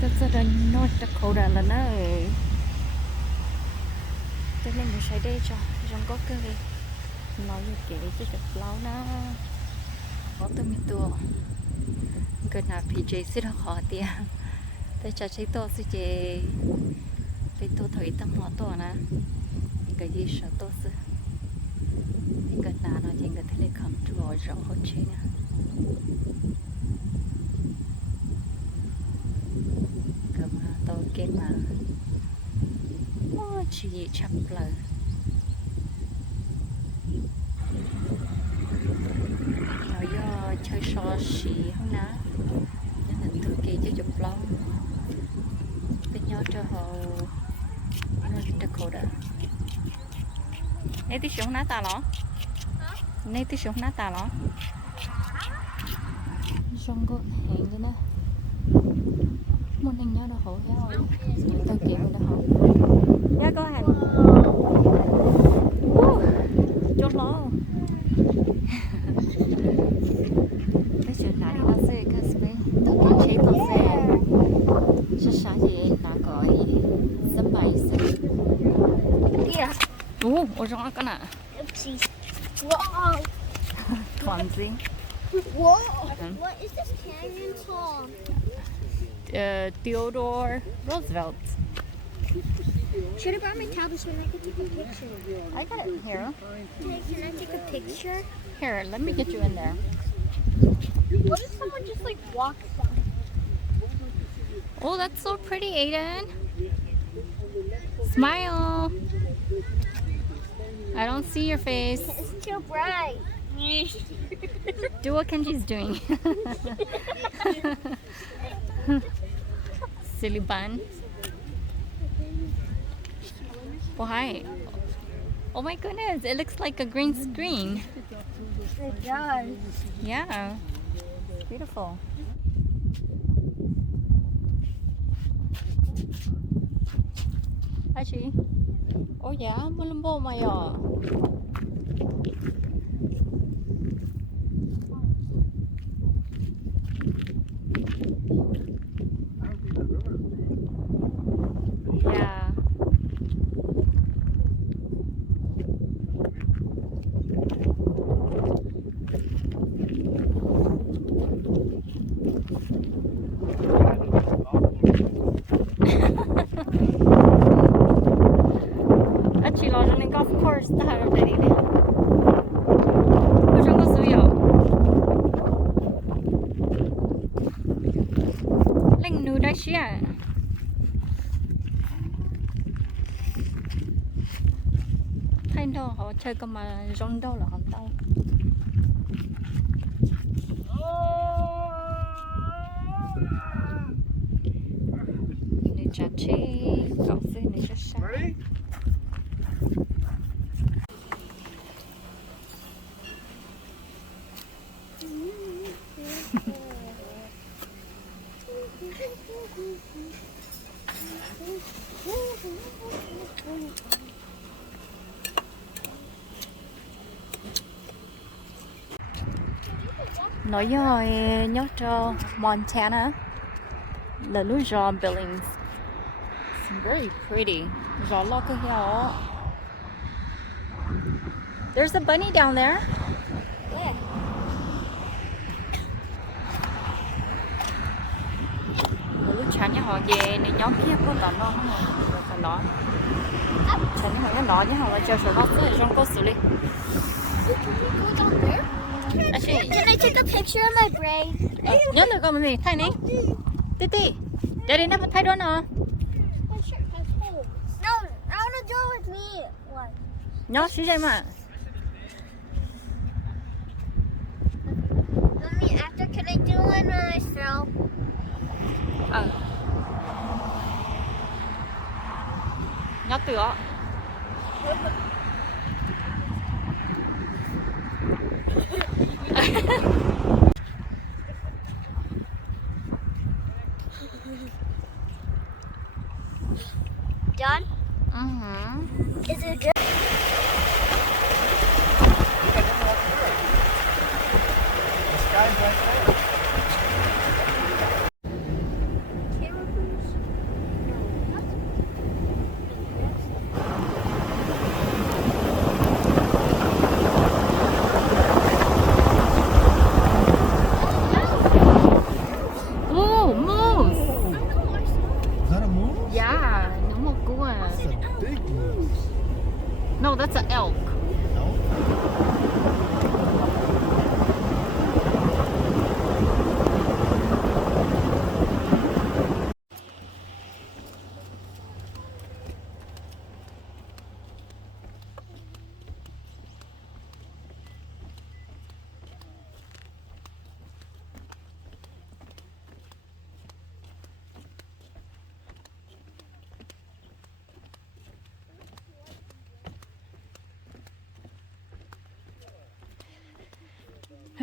That's a North Dakota là nó cho nên mình sẽ đi cho trong có cái nói như kể cái tập lâu nó có tôi mình tua cái nào PJ sẽ được họ tiền tôi cho thấy tôi sẽ chơi để tôi thấy tâm họ tôi nè cái gì sợ tôi sẽ cái nào nó chỉ cái thể không rồi rõ hết chuyện nè cái mà tôi cái mà chỉ chập lời nó do chơi so xì không ná cho nên tôi kêu cho chụp lâu bên nhau cho họ North Dakota này tí xuống ná ta lỏ này tí xuống ná ta lỏ xong có hẹn cho nó muốn anh nhớ nó hổ heo tôi kêu nó hổ yeah go ahead chốt lỏ cái chuyện này nó sẽ cái gì tự nhiên chế tạo xe sẽ sáng gì nó có sân bay xe yeah ở trong cái nào Whoa! clumsy Whoa! What is this canyon called? Theodore Roosevelt. Should have brought my tablet so I could take a picture. I got it here. Hey, can I take a picture? Here, let me get you in there. What if someone just like walks down? Oh, that's so pretty, Aiden. Smile. I don't see your face. It's too bright. Do what Kenji's doing. Silly bun. Why? Oh my goodness, it looks like a green screen. It does. Yeah, it's beautiful. Hi, chị. Oh yeah, malumbo maya. Yeah. Chị lo cho nên golf course ta ở đây đi. Ở trong có suy yếu. Linh nu đây xí à. Thay đâu họ chơi cơ mà rong đâu là không tao. Này chả chi, cậu xí này cho sao. Nói rồi nhớ cho Montana là núi John Billings. It's very pretty. Gió lo cái heo. There's a bunny down there. Yeah. Lúc chán nhà họ về nên nhóm kia có tao nó không rồi phải nói. Chán nhà họ cái nó nhá họ là chơi sổ nó rất là trong có xử lý. Can I take a picture of my brain? nhớ được không mình thay này. Tí tí. Để đi nó thay đó nào. My shirt has holes. No, I want to do it with me. What? Nhớ xí dây mà. Mommy, after can I do one when I fell? Nhớ tựa. Done? Is it good? Camera No, that's an elk. No?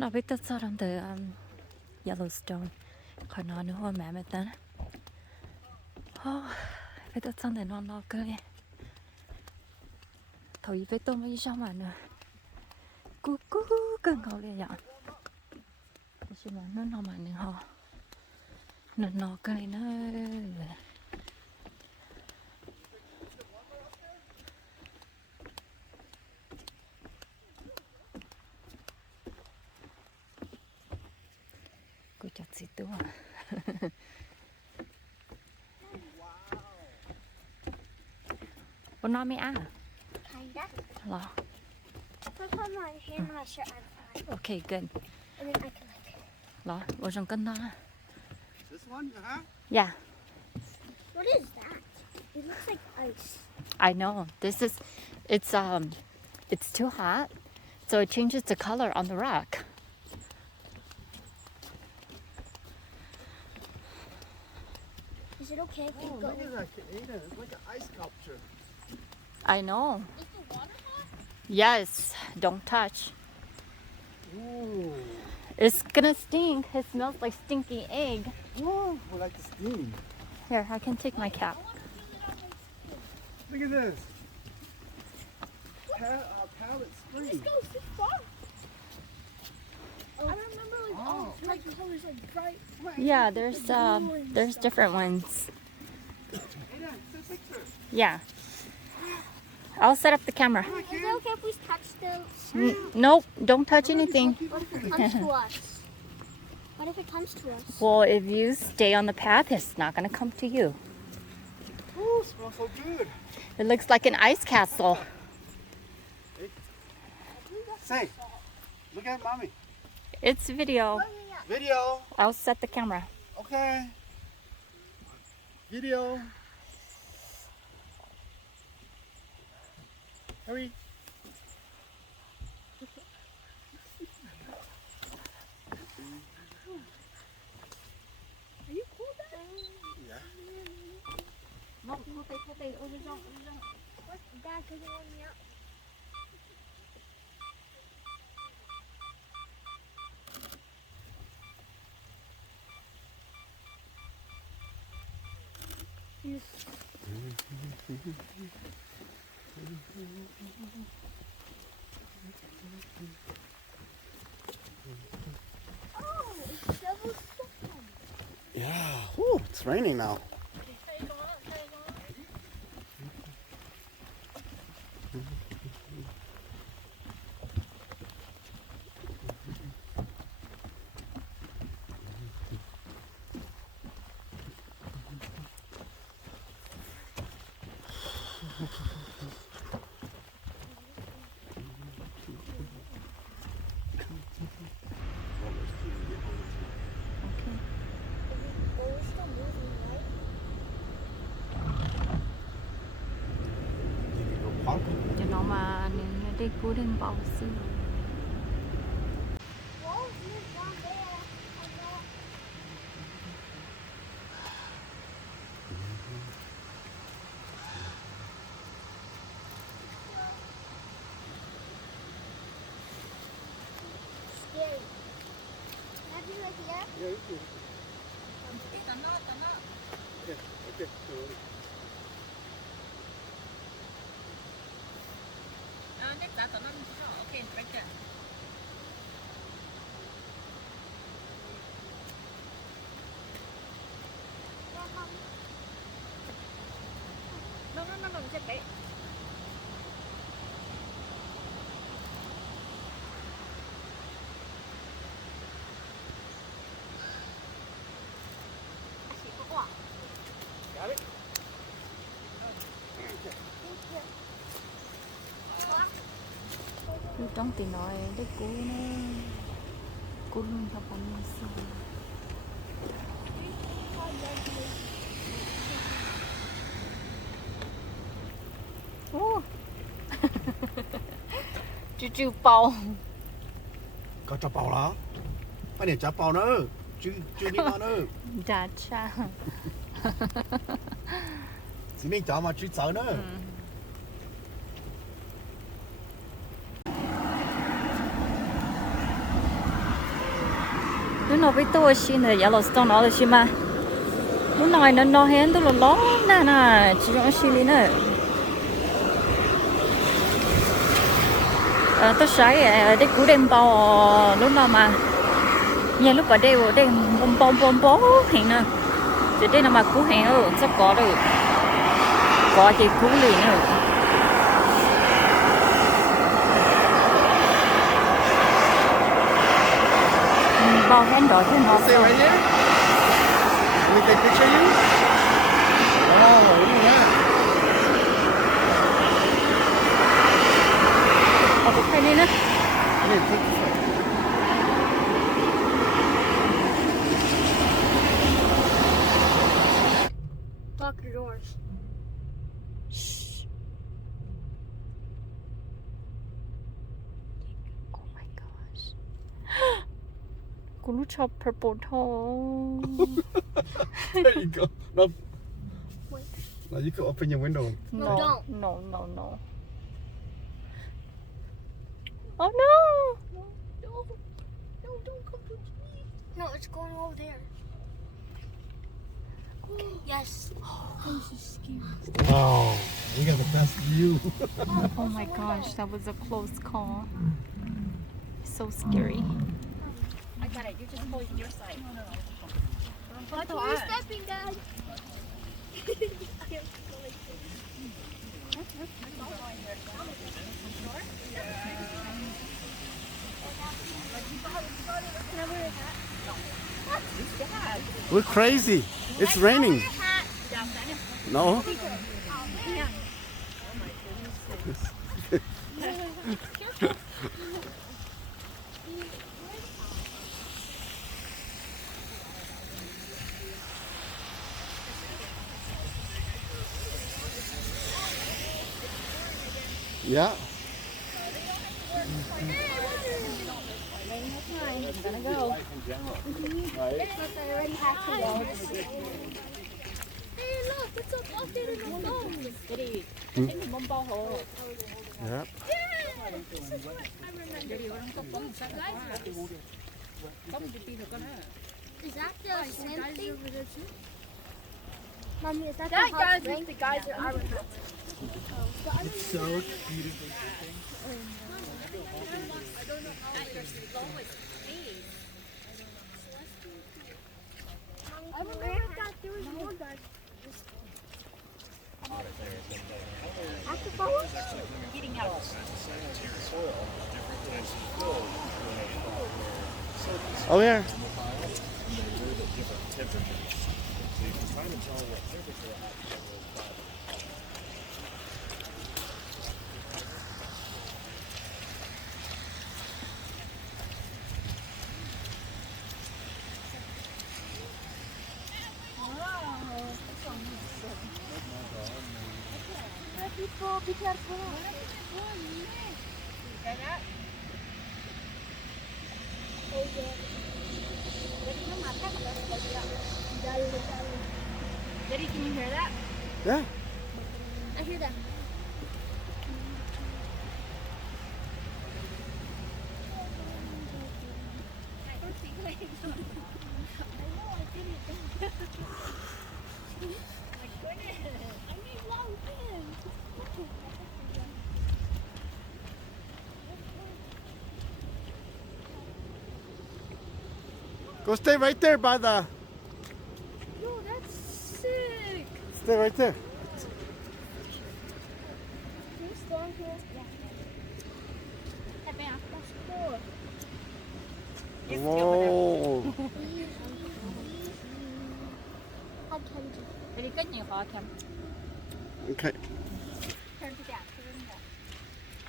เราไปตัดสอดอันเดอYellowstone ขอนอนหัวแม่แบบนั้นโอ้ไปตัดสอดแต่นอนรอเกยถอยไปตัวไม่ชอบมันเนอะกูเกินเขาเลยอย่างแต่ชิมันนั่นนอนมันหนึ่งหอนั่นนอนเกยเนอะกูจัดสิตัวบนนอนไม่อ่ะ Kinda. หรอ If I put my hand on my shirt, I'm fine. โอเค good And then I can like. หรอ我想跟他 This one, huh? yeah What is that? It looks like ice. I know it's too hot so it changes the color on the rock Is it okay if we Oh, go? look at that, Aiden. It's like an ice sculpture. I know Is the water hot? yes don't touch Ooh. it's gonna stink it smells like stinky egg Whoa, I like the steam. here I can take my cap Look at this. Palette spring. This goes too far. I remember like Oh. all like colors like bright. yeah there's different ones Aiden, take a picture. yeah I'll set up the camera Come on, Is kid. it okay if we touch the? nope don't touch anything What if it comes to us? What if it comes to us? well if you stay on the path it's not gonna come to you Ooh, smells so good. it looks like an ice castle Say, look at mommy. it's video Video. I'll set the camera Okay. Video. Hurry. Are you cool, Dad? Yeah. What's Dad doesn't want me out? Oh, it's double stuff. Yeah. Ooh, it's raining now. Oh, we're still moving, right? Did you go park? cho nó mà nên đi cú đến bao xí Whoa, he's down there. I know. Scary. Can I be like that? Yeah, you can. Okay, okay. So, got it? Okay. Thank you. Cứ trong thì nói đấy cú nó cú luôn thập anh sao ô chú bao Có chả bao lá. Anh này chả bao nữa. Chưa đi mà nữa. đã cha Chỉ nên chả mà chưa chả nữa. lúc nào với tôi xin là Yellowstone nó là xin mà lúc nào nó hẹn tôi là ló nè chỉ có xin đi nữa tôi say để cú đêm bao lúc nào mà nhà lúc ở đây bom hiện nè chỉ đây là mà cú hẹn ở chắc có được có thì cú liền nữa bao hẹn đó thì nó Stay right here. Let me take a picture of you. Wow, look at that. có cái này nữa I need to take this one. Lock your doors. Oh my gosh. Cô lúc chọc purple tone. There you go. No. Wait. Now you can open your window. No, No, don't. no. Oh no! No, don't come to me. No, it's going over there. Yes. I'm so scared. Wow. We got the best view. Oh my gosh, that was a close call. So scary. I got it. You just hold your side. Watch where you're stepping, Dad. We're crazy. It's raining. No. Yeah. Gonna go. I already have to go. Hey, look, it's up there in the phone. Jadi, ini membau ho. Yeah. This is what I remember. Is that the same thing? Mommy, is that the hot spring? The geyser. I remember. It's so beautiful. I remember that there was more guys. After fall? Getting out. Oh yeah. People, be careful. Daddy, can you hear that? Yeah. I hear that. Go stay right there by the. Yo, that's sick. Stay right there. Can you stand here? Yeah. That's cool. Whoa. How can you? Jadi kan nhiều khó thèm. Okay. Turn to dad. Turn to dad.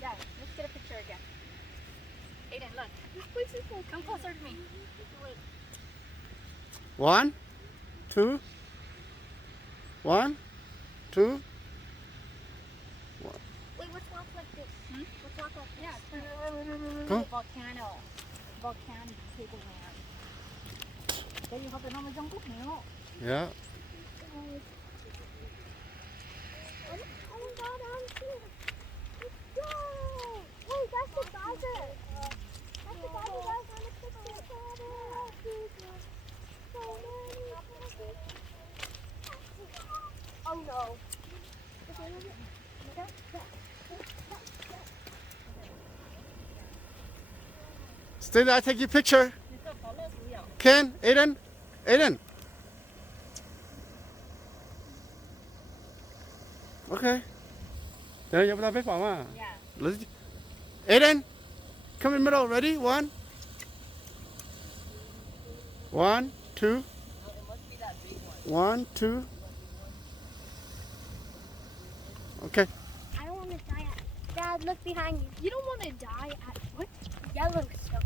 Dad, let's get a picture again. Aiden, look. This place is so Come closer to me. wait. 1, 2. 1, 2. Wait, what's walk like this? What's walk like this? Yeah. Go. Volcano. Volcanic tableland. Đây họ phải nói trong cúc nữa. Yeah. Oh my god, I'm here. Let's go. Wait, that's the geyser. That's the geyser that was on the picture. Oh no. Stay there, take your picture. Ken, Aiden, Aiden. Okay. There, you have a Yeah. Let's. Aiden, come in the middle. Ready? 1, 1, 2. 1, 2. Okay. I don't want to die at. Dad, look behind you. You don't want to die at what? Yellowstone.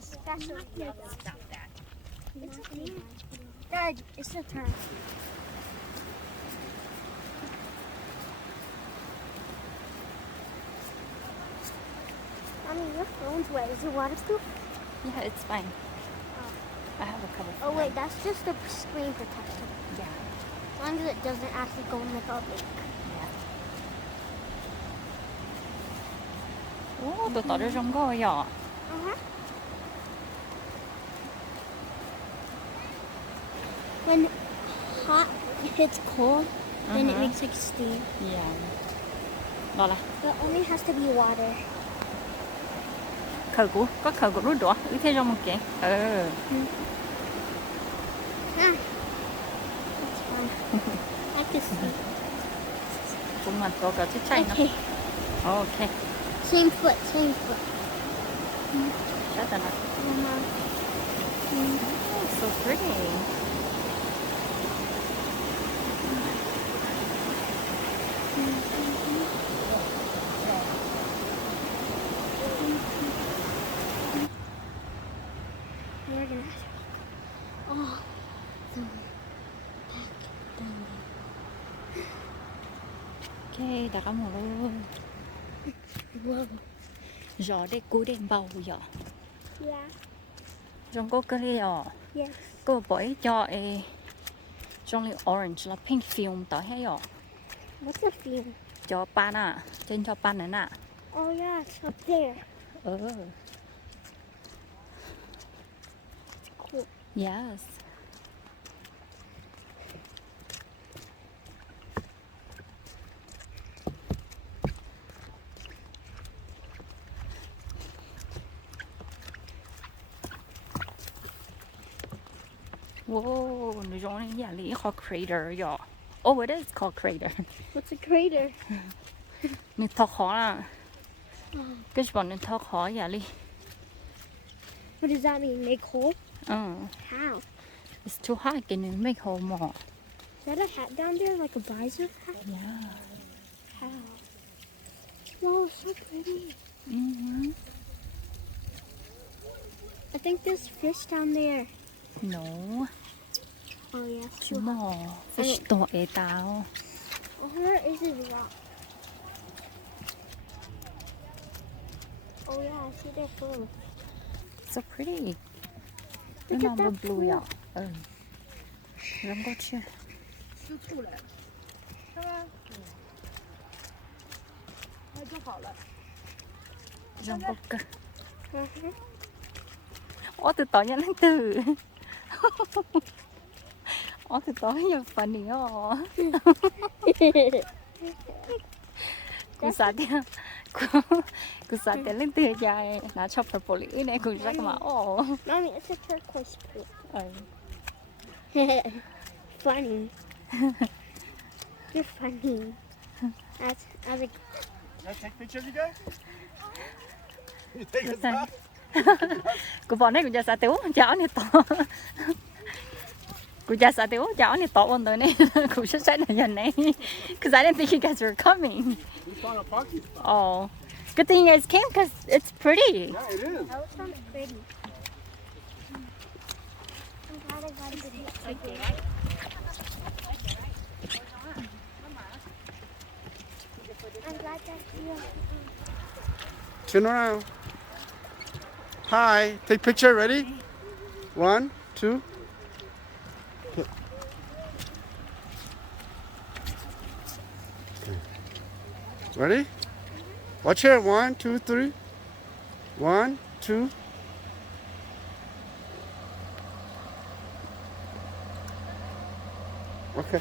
Especially Yellowstone. Stop that. It's okay. Dad, it's your turn. Mommy, your phone's wet. Is it waterproof? Yeah, it's fine. I have a cover. Oh wait, that's just a screen protector. Yeah. As long as it doesn't actually go in the public. Ồ, tụi tao đi rong coi à. When hot hits cold, then it makes like steam. Yeah. Đó là But only has to be water. khờ của có khờ của rút đũa, cứ thế rong một kẻ. That's fun. I can see. Cũng là tụi cậu thích chạy nó. Okay, Ok. same foot, same foot. Rất là so pretty. We're gonna have to walk all the way back down Ok, đã có một luôn. there. Whoa. Gió đây cú đèn bầu giờ. Yeah. Rong có cái gì à? Yes. Cô bởi cho e trong li orange là pink film tao hay à? What's a field? Cho pan à, trên cho pan nữa nè. Oh yeah, it's up there. Cool. Yes. Whoa, nó giống như nhà lý called crater giờ. Oh, it is called crater. What's a crater? Nên thọ khó à. Cái bọn nên thọ khó nhà lý. What does that mean? Make hole? How? It's too hot, can you make hole more? Is that a hat down there, like a visor hat? Yeah. How? Whoa, so pretty. I think there's fish down there. No, Oh yeah. chứ mò. Fish to e tao. Where is this rock? Oh yeah, I see they're full. So pretty. Look Cái at màu that blue pool. à. Rong có chưa? Rong có cơ. Ủa từ tỏ nhận lên từ. Ủa từ tỏ giờ phần này ó. Cú sa tiền. Cú sa tiền lên từ dài. Nó chọc phải bộ lý này cũng rất mà ó. Mommy, it's a turquoise pool. Ờ. Funny. You're funny. As a Can I take pictures of you guys? You take us Sorry. back? Cô bọn này cũng sa tiểu cháu này to. Cô sa tiểu cháu này to hơn tôi này. Cô sẽ là nhân này. Because I didn't think you guys were coming. We found a parking spot. Oh, Good thing you guys came because it's pretty. Yeah, it is. That sounds pretty. I'm glad I got a good look. I'm glad that you. Turn around. Hi. Take picture. Ready? 1, 2. Okay. Ready? Watch here. 1, 2, 3. 1, 2. Okay.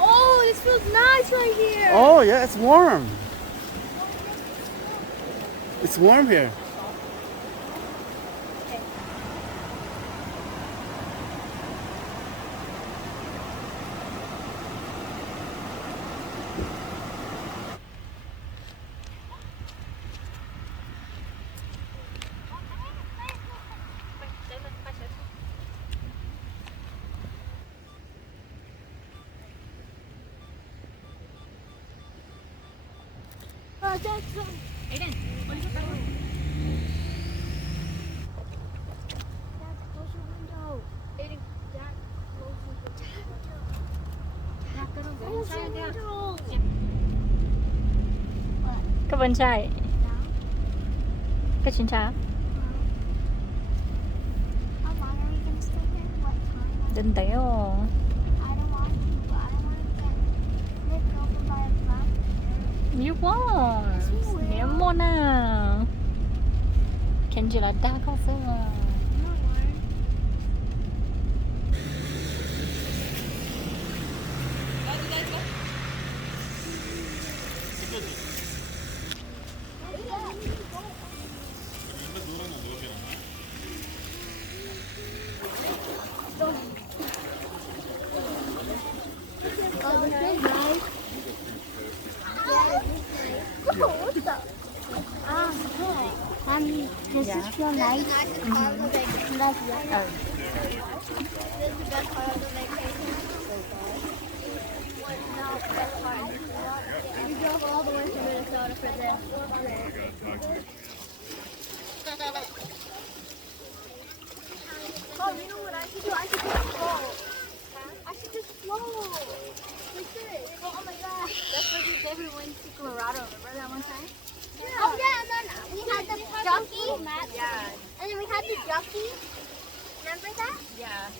Oh, this feels nice right here. Oh yeah, it's warm. It's warm here. That's so. Aiden, what is it? Dad, close your window. Aiden, Dad, close your window. Dad, go to Close your window. Có bên trai. No. Cái chuyện sao? How long are we gonna stay here? What time? Đừng téo. I don't want to. I don't want to get ripped over by a truck. You won't. Yes, we will. Nếu muốn à. Kenji là đa có sự. No, Lauren. Oh, this is nice. Yeah, this is nice. Oh, what the? Does this feel nice? Mm-hmm. Like, yeah. Ừ. This is the best part of the vacation. No, best part. We drove all the way from Minnesota for this. Oh, you know what I should do? I should just float. I should just float. We should. Oh my gosh. That's what you did when we went to Colorado. Remember that one time? Yeah. Oh yeah, and then we had the jockey. Yeah. And then we had the jockey. Remember that? Yeah.